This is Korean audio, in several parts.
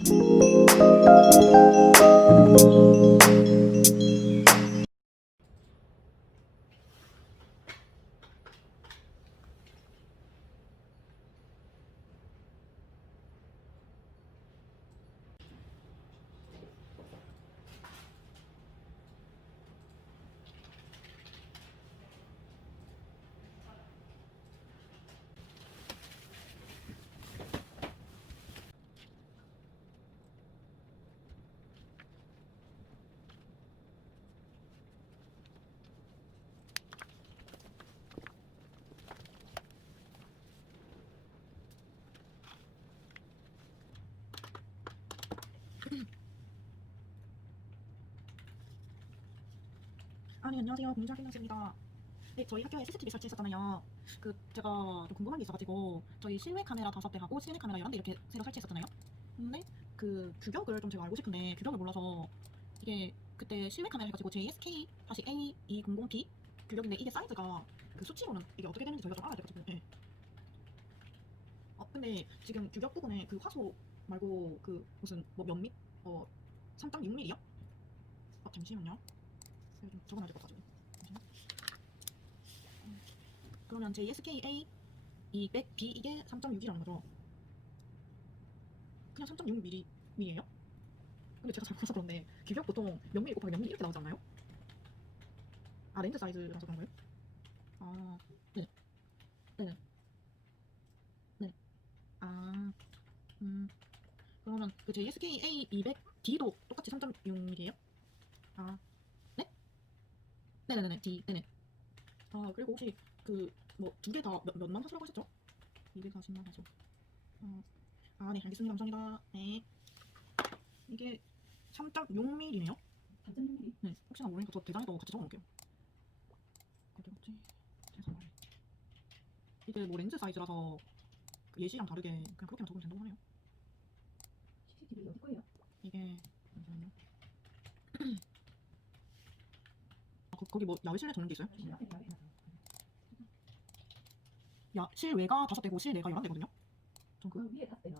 Thank you. 아니 안녕하세요 공주학 김명수입니다. 네 저희 학교에 CCTV 설치했었잖아요. 그 제가 좀 궁금한 게 있어가지고 저희 실내 카메라 다섯 대 하고 실내 카메라 열한 대 이렇게 새로 설치했었잖아요. 근데 그 규격을 좀 제가 알고 싶은데 규격을 몰라서 이게 그때 실내 카메라 해가지고 JSK 다시 A200P 규격인데 이게 사이즈가 그 수치로는 이게 어떻게 되는지 저희가 좀 알아야 돼가지고. 예. 어 근데 지금 규격 부분에 그 화소 말고 그 무슨 뭐 몇 미? 어 3.6mm요? 어 잠시만요. 좀 적어놔야 될 것 같아요. 그러면 제 SKA 200B 이게 3.6이라는 거죠? 그냥 3.6mm예요? 근데 제가 잘 몰라서 그런데 규격 보통 몇 미리 곱하기 몇 미리 이렇게 나오지 않나요? 아 렌즈 사이즈라서 그런 거예요? 아 네. 네. 네. 아 음. 그러면 그 JSKA 200D도 똑같이 3.6mm예요? 아 네? 네네네 D 네네. 아 그리고 혹시 그 뭐 두 개 다 몇만 화소라고 하셨죠? 240만 화소 어, 아네. 알겠습니다. 감사합니다. 네. 이게 3.6mm네요? 3.6mm. 네. 혹시나 모르니까 저 대장에도 같이 적어놓을게요. 어디 갔지? 대상 이게 뭐 렌즈 사이즈라서 그 예시랑 다르게 그냥 그렇게만 적으면 된다고 하네요. CCTV 어디 거예요? 이게 잠시만요 거기 뭐 야외 실내 도는 게 있어요? 야 실외가 다섯 대고 실내가 열한 대거든요. 전그 위에 다대요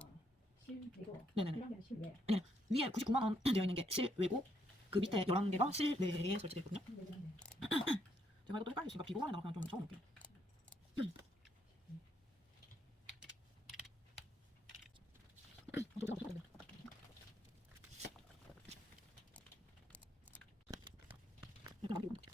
실외고. 네네네. 네 위에 99만 원 되어 있는 게 실외고 그 밑에 열한 개가 실내에 설치되어 있거든요. 네, 네, 네. 제가 이것도 헷갈리니까 비고만에 나가 그냥 좀 적어놓을게요. 이렇게 나